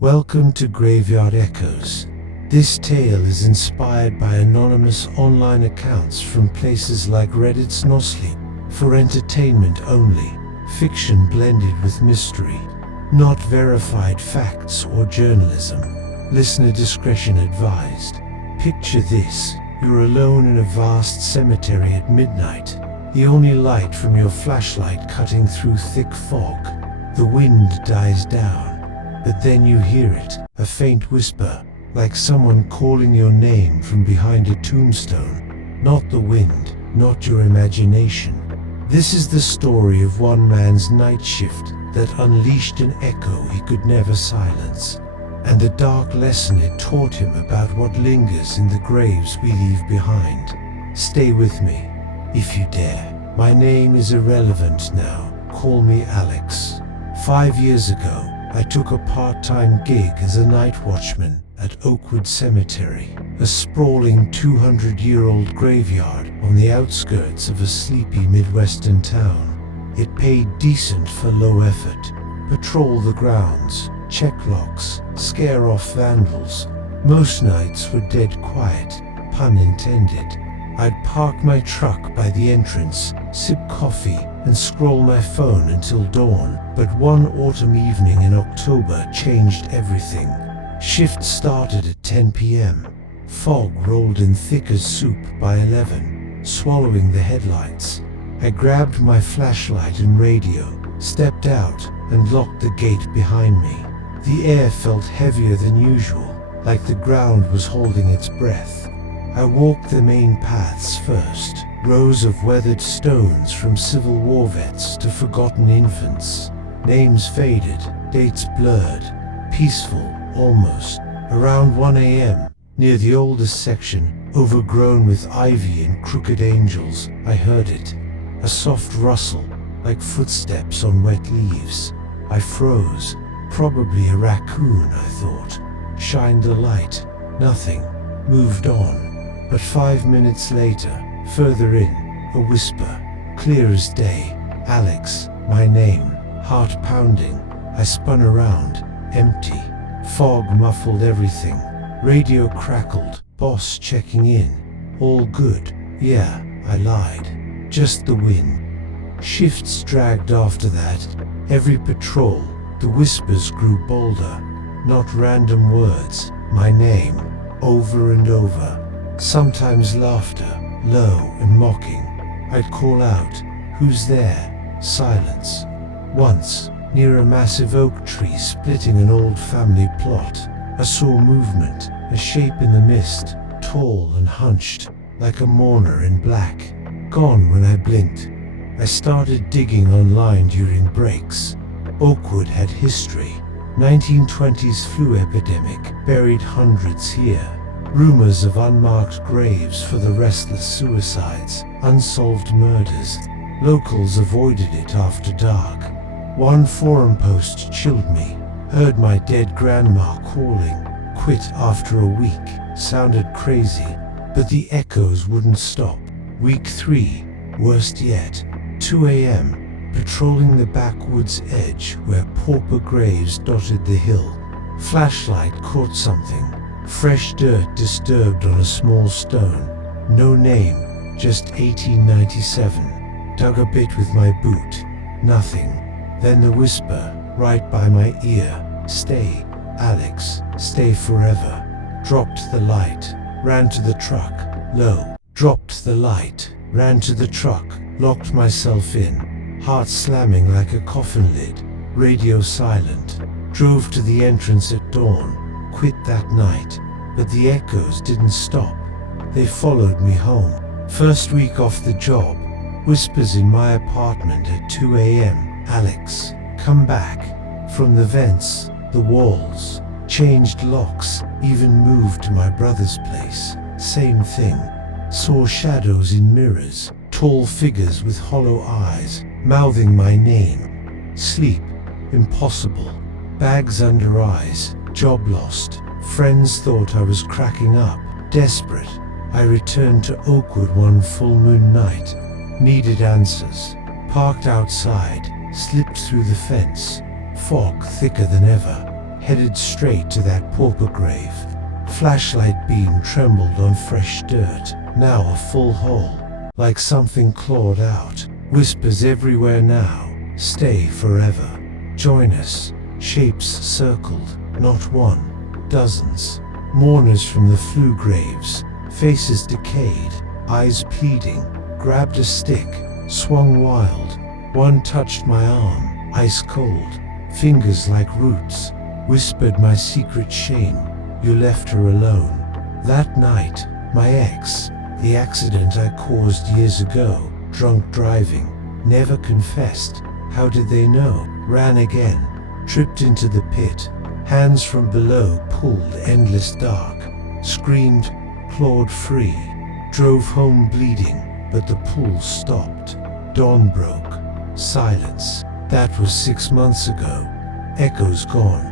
Welcome to Graveyard Echoes. This tale is inspired by anonymous online accounts from places like Reddit's Nosleep, for entertainment only, fiction blended with mystery, not verified facts or journalism. Listener discretion advised. Picture this: you're alone in a vast cemetery at midnight, the only light from your flashlight cutting through thick fog. The wind dies down, but then you hear it, a faint whisper, like someone calling your name from behind a tombstone. Not the wind, not your imagination. This is the story of one man's night shift that unleashed an echo he could never silence, and the dark lesson it taught him about what lingers in the graves we leave behind. Stay with me, if you dare. My name is irrelevant now. Call me Alex. 5 years ago, I took a part-time gig as a night watchman at Oakwood Cemetery, a sprawling 200-year-old graveyard on the outskirts of a sleepy Midwestern town. It paid decent for low effort. Patrol the grounds, check locks, scare off vandals. Most nights were dead quiet, pun intended. I'd park my truck by the entrance, sip coffee, and scroll my phone until dawn. But one autumn evening in October changed everything. Shift started at 10 p.m. Fog rolled in thick as soup by 11, swallowing the headlights. I grabbed my flashlight and radio, stepped out, and locked the gate behind me. The air felt heavier than usual, like the ground was holding its breath. I walked the main paths first, rows of weathered stones from Civil War vets to forgotten infants. Names faded, dates blurred, peaceful, almost. Around 1 a.m., near the oldest section, overgrown with ivy and crooked angels, I heard it. A soft rustle, like footsteps on wet leaves. I froze. Probably a raccoon, I thought. Shined the light. Nothing. Moved on. But 5 minutes later, further in, a whisper, clear as day. Alex, my name. Heart pounding. I spun around. Empty. Fog muffled everything. Radio crackled. Boss checking in. All good. Yeah, I lied. Just the wind. Shifts dragged after that. Every patrol, the whispers grew bolder. Not random words. My name. Over and over. Sometimes laughter, low and mocking. I'd call out, "Who's there?" Silence. Once, near a massive oak tree splitting an old family plot, I saw movement, a shape in the mist, tall and hunched, like a mourner in black. Gone when I blinked. I started digging online during breaks. Oakwood had history. 1920s flu epidemic buried hundreds here. Rumors of unmarked graves for the restless suicides, unsolved murders. Locals avoided it after dark. One forum post chilled me. Heard my dead grandma calling. Quit after a week. Sounded crazy, but the echoes wouldn't stop. Week 3, worst yet. 2 a.m., patrolling the backwoods edge where pauper graves dotted the hill. Flashlight caught something. Fresh dirt disturbed on a small stone. No name, just 1897. Dug a bit with my boot. Nothing. Then the whisper, right by my ear. Stay, Alex, stay forever. Dropped the light, ran to the truck. Low. Dropped the light, ran to the truck, locked myself in. Heart slamming like a coffin lid. Radio silent. Drove to the entrance at dawn. Quit that night, but the echoes didn't stop. They followed me home. First week off the job, whispers in my apartment at 2 a.m. Alex, come back. From the vents, the walls, changed locks, even moved to my brother's place. Same thing. Saw shadows in mirrors, tall figures with hollow eyes, mouthing my name. Sleep, impossible. Bags under eyes. Job lost. Friends thought I was cracking up. Desperate, I returned to Oakwood one full moon night. Needed answers. Parked outside, slipped through the fence. Fog thicker than ever. headed straight to that pauper grave. Flashlight beam trembled on fresh dirt, now a full hole, like something clawed out. Whispers everywhere now, stay forever. Join us. Shapes circled, not one, dozens. Mourners from the flu graves, faces decayed, eyes pleading. Grabbed a stick, swung wild. One touched my arm, ice cold, fingers like roots. Whispered my secret shame, you left her alone. That night, my ex, the accident I caused years ago, drunk driving, never confessed. How did they know? Ran again, tripped into the pit. Hands from below pulled endless dark. Screamed, clawed free. Drove home bleeding, but the pull stopped. Dawn broke. Silence. That was 6 months ago. Echoes gone.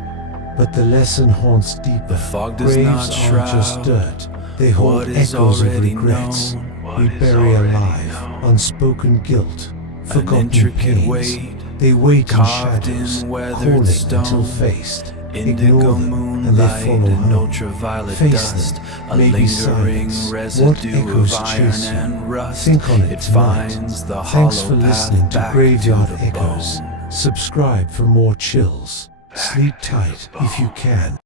But the lesson haunts deeper. The fog does not Graves shroud aren't just dirt. They hold what is echoes of already regrets. known. We bury alive unspoken guilt, forgotten intricate pains. weight They wait in carved shadows, in weathered calling stone. until faced. Indigo Ignore them, and they moonlight follow and home. ultraviolet Face dust, them, a maybe lingering silence. What residue echoes of iron chase you? and rust. Think on it It tonight. finds the Thanks hollow for path listening to back Graveyard to the Echoes. bone. Subscribe for more chills. Sleep tight if you can.